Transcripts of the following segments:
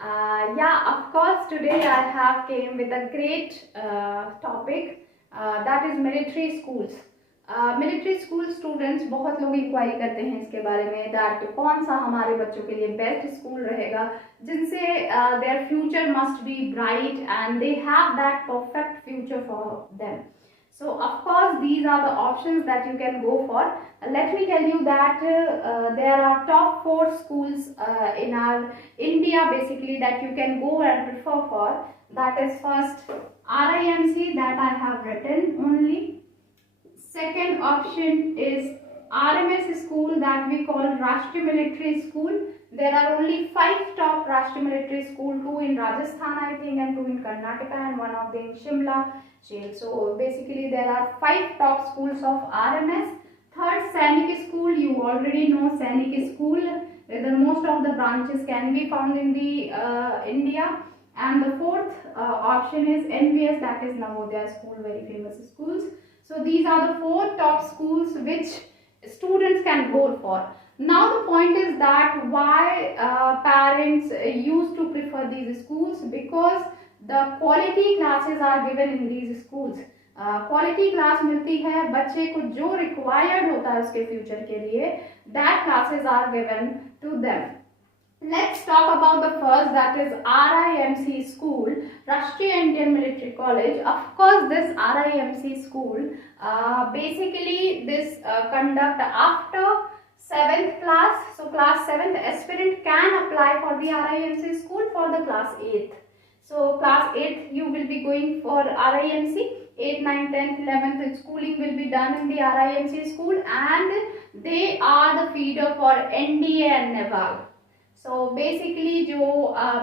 Yeah, of course, today I have came with a great topic that is military schools. Military school students बहुत लोग inquiry करते हैं इसके बारे में दैट कौन सा हमारे बच्चों के लिए बेस्ट स्कूल रहेगा जिनसे their future must be bright and they have that perfect future for them. So of course these are the options that you can go for. Let me tell you that there are top 4 schools in our India basically that you can go and prefer for. That is first RIMC that I have written only. Second option is RMS school that we call Rashtriya Military School. There are only 5 top Rashtriya Military School, 2 in Rajasthan I think and 2 in Karnataka and one of them in Shimla jail. So basically there are 5 top schools of RMS. Third, Sainik School, you already know Sainik School. The most of the branches can be found in the India. And the fourth option is NVS, that is Navodaya School, very famous schools. So these are the 4 top schools which students can go for. Now the point is that why parents used to prefer these schools, because the quality classes are given in these schools. Quality class मिलती है बच्चे को जो required होता है उसके future के लिए, that classes are given to them. Let's talk about the first, that is RIMC school, Rashtriya Indian Military College. Of course this RIMC school basically this conduct after 7th class. So class 7th aspirant can apply for the RIMC school for the class 8th. So class 8th you will be going for RIMC, 8th, 9th, 10th, 11th schooling will be done in the RIMC school and they are the feeder for NDA and NAVAL. So basically जो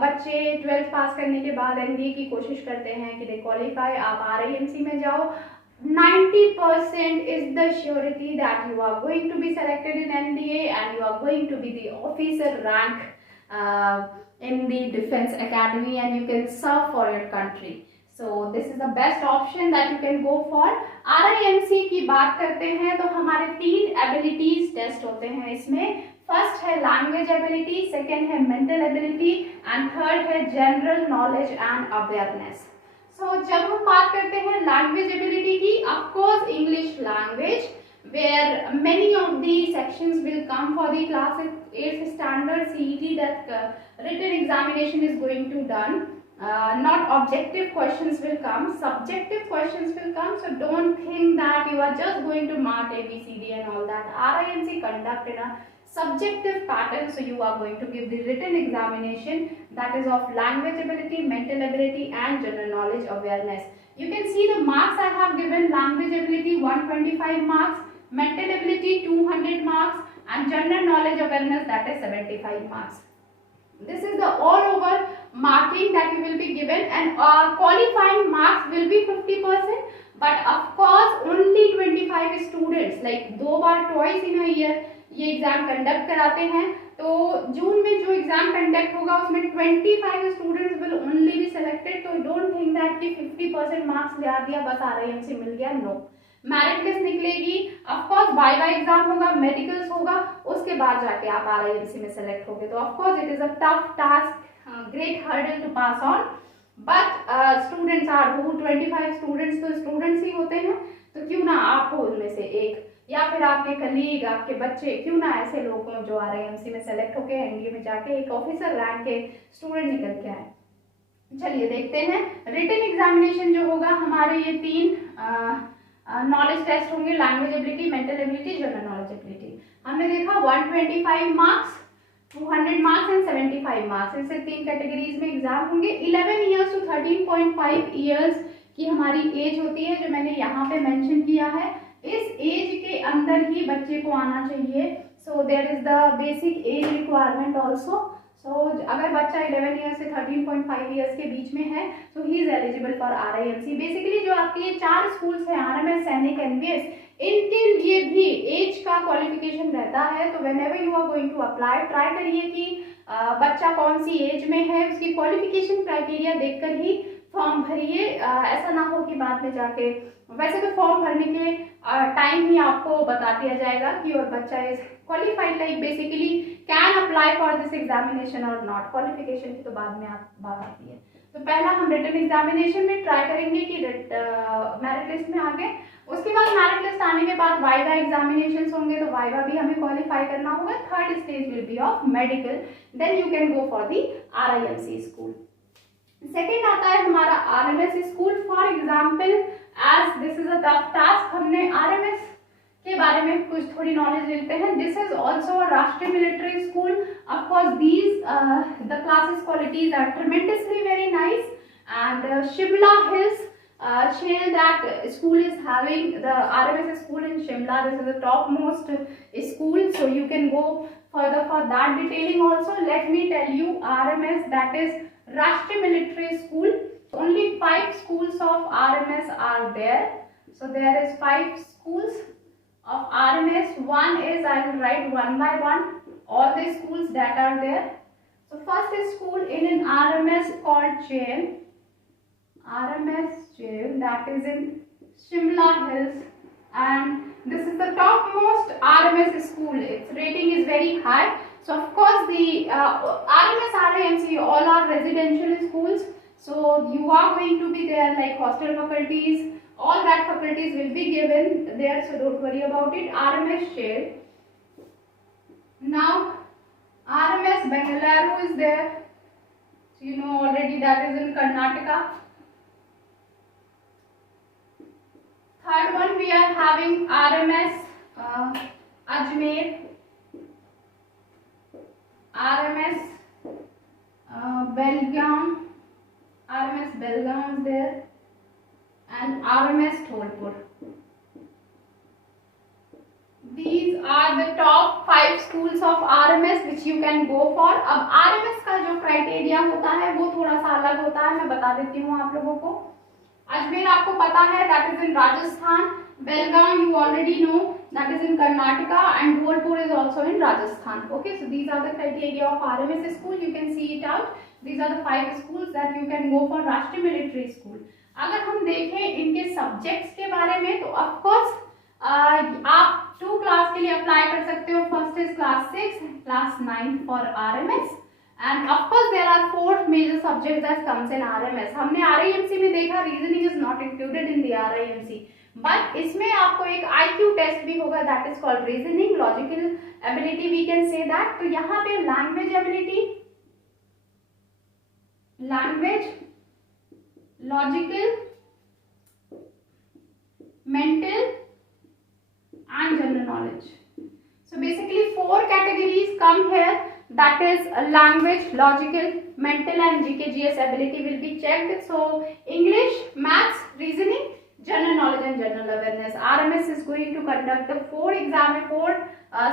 बच्चे 12th पास करने के बाद NDA की कोशिश करते हैं कि दे क्वालिफाई, आप RIMC में जाओ, 90% is the surety that you are going to be selected in NDA and you are going to be the officer rank in the Defense Academy and you can serve for your country. So this is the best option that you can go for. RIMC की बात करते हैं तो हमारे 3 abilities test होते हैं इसमें. First है लैंग्वेज एबिलिटी, सेकेंड है मेंटल एबिलिटी एंड थर्ड है जनरल नॉलेज एंड अवेयरनेस. सो जब हम बात करते हैं लैंग्वेज एबिलिटी की, of course English language where many of the sections will come for the class 8th standard CET, that written examination is going to done. Not objective questions will come, subjective questions will come. So don't think that you are just going to mark ABCD and all that. RIMC conduct in a subjective pattern, so you are going to give the written examination that is of language ability, mental ability and general knowledge awareness. You can see the marks I have given: language ability 125 marks, mental ability 200 marks and general knowledge awareness, that is 75 marks. This is the all over marking that you will be given and qualifying marks will be 50%, but of course only 25 students, like 2 bar twice in a year ये exam conduct कराते हैं. तो जून में जो exam conduct होगा उसमें 25 students will only be selected. तो don't think that कि 50% मार्क्स ला दिया बस RIMC मिल गया. नो, मेरिट लिस्ट निकलेगी, ऑफ कोर्स वाइवा एग्जाम होगा, मेडिकल्स होगा, उसके बाद जाके आप RIMC में सेलेक्ट होगे. तो of course it is a tough task, great hurdle to pass on, but students are who 25 students तो स्टूडेंट्स ही होते हैं. तो क्यों ना आप हो उनमें से एक, या फिर आपके कलीग, आपके बच्चे, क्यों ना ऐसे लोग हों जो RIMC में सेलेक्ट होके NDA में जाके एक ऑफिसर रैंक के स्टूडेंट निकल के आए. चलिए देखते हैं रिटन एग्जामिनेशन जो होगा हमारे, ये 3 नॉलेज टेस्ट होंगे: language ability, mental ability, general knowledge ability. हमने देखा 125 मार्क्स, 200 मार्क्स एंड 75 मार्क्स, इनसे 3 कैटेगरीज में एग्जाम होंगे. 11 ईयर्स टू 13.5 ईयर्स की हमारी एज होती है जो मैंने यहाँ पे मेंशन किया है. इस एज के अंदर ही बच्चे को आना चाहिए. So there is the basic age requirement also. So अगर बच्चा 11 ईयर्स से 13.5 ईयर्स के बीच में है तो he is eligible for RIMC. Basically जो आपके ये 4 स्कूल्स हैं, RMS, सैनिक, NVS, इनके लिए भी एज का क्वालिफिकेशन रहता है. तो whenever you are going to apply, try करिए कि बच्चा कौन सी एज में है, उसकी क्वालिफिकेशन क्राइटेरिया देखकर ही फॉर्म भरिए, ऐसा ना हो कि बाद में जाके, वैसे तो फॉर्म भरने के टाइम ही आपको बता दिया जाएगा कि योर बच्चा is qualified, like basically can apply for this examination और नॉट। क्वालिफिकेशन की तो बाद में बात आती है। तो पहला हम रिटन एग्जामिनेशन में ट्राई करेंगे कि मेरिट लिस्ट में आ गए। उसके बाद मेरिट लिस्ट आने के बाद वाइवा एग्जामिनेशंस होंगे, तो वाइवा भी हमें क्वालिफाई करना होगा। Third stage will be of medical, then you can go for the RIMC school. Second आता है हमारा RMS school. For example as this is a tough task, हमने RMS के बारे में कुछ थोड़ी नॉलेज लेते हैं। This is also a Rashtriya military school. Of course these the classes qualities are tremendously very nice, and Shimla Hills share that school is having the RMS school in Shimla. This is the topmost school, so you can go further for that detailing also. Let me tell you, RMS, that is Rashtriya Military School. Only 5 schools of RMS are there. So there is 5 schools of RMS. One is, I will write one by one all the schools that are there. So first school in an RMS called Jail. RMS Jail, that is in Shimla Hills, and this is the topmost RMS school. Its rating is very high. So of course the RMS, RIMC, all are residential schools. So you are going to be there, like hostel faculties, all that faculties will be given there. So don't worry about it. RMS Jail. Now RMS Bengaluru is there. So you know already that is in Karnataka. Third one we are having RMS Ajmer, RMS Belgaum, RMS Belgaum is there, and RMS Dholpur. These are the top 5 schools of RMS which you can go for. अब RMS का जो criteria होता है वो थोड़ा सा अलग होता है, मैं बता देती हूँ आप लोगों को। अजमेर आपको पता है, that is in Rajasthan. Belgaum you already know, that is in Karnataka, and Dholpur is also in Rajasthan. Okay, so these are the criteria of RMS school, you can see it out. These are the 5 schools that you can go for Rashtriya military school. अगर हम देखें इनके subjects के बारे में, तो of course आप 2 class के लिए अप्लाई कर सकते हो। First is class 6, class 9 for RMS, and of course there are 4 major subjects that comes in RMS. हमने RIMC में देखा reasoning is not included in the RIMC, but इसमें आपको एक IQ टेस्ट भी होगा, that is called reasoning, logical ability we can say that. तो यहाँ पे language ability, language, logical, mental and general knowledge. So basically 4 categories come here, that is language, logical, mental and GK/GS ability will be checked. So English, maths, reasoning, general knowledge and general awareness. RMS is going to conduct the 4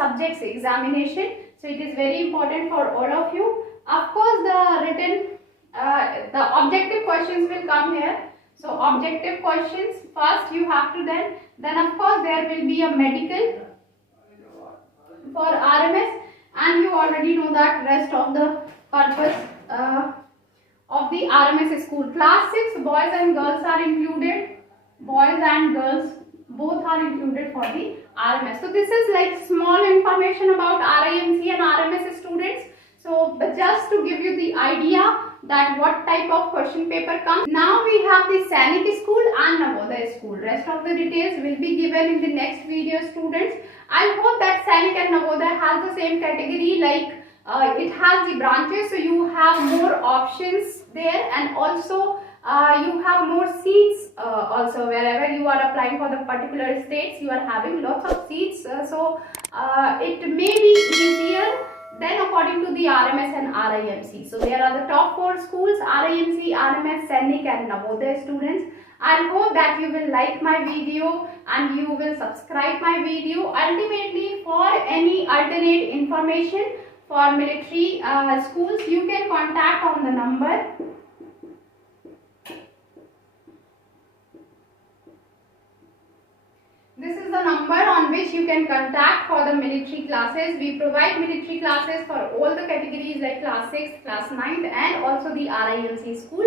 subjects examination, so it is very important for all of you. Of course the written the objective questions will come here. So objective questions first you have to, then of course there will be a medical for RMS, and you already know that rest of the purpose of the RMS school. Class 6 boys and girls are included, boys and girls both are included for the RMS. So this is like small information about RIMC and RMS students. So but just to give you the idea that what type of question paper comes. Now we have the Sainik school and Navodaya school. Rest of the details will be given in the next video, students. I hope that Sainik and Navodaya has the same category, like it has the branches, so you have more options there, and also you have more seats also. Wherever you are applying for the particular states, you are having lots of seats, so it may be easier then according to the RMS and RIMC. So there are the top 4 schools: RIMC, RMS, Sainik and Navodaya students. I hope that you will like my video and you will subscribe my video. Ultimately, for any alternate information for military schools, you can contact on the number This is the number on which you can contact for the military classes. We provide military classes for all the categories like class 6, class 9 and also the RIMC school.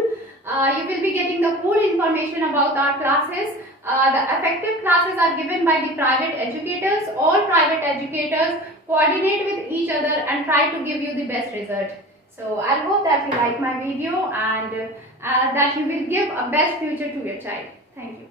You will be getting the full information about our classes. The effective classes are given by the private educators. All private educators coordinate with each other and try to give you the best result. So I hope that you like my video and that you will give a best future to your child. Thank you.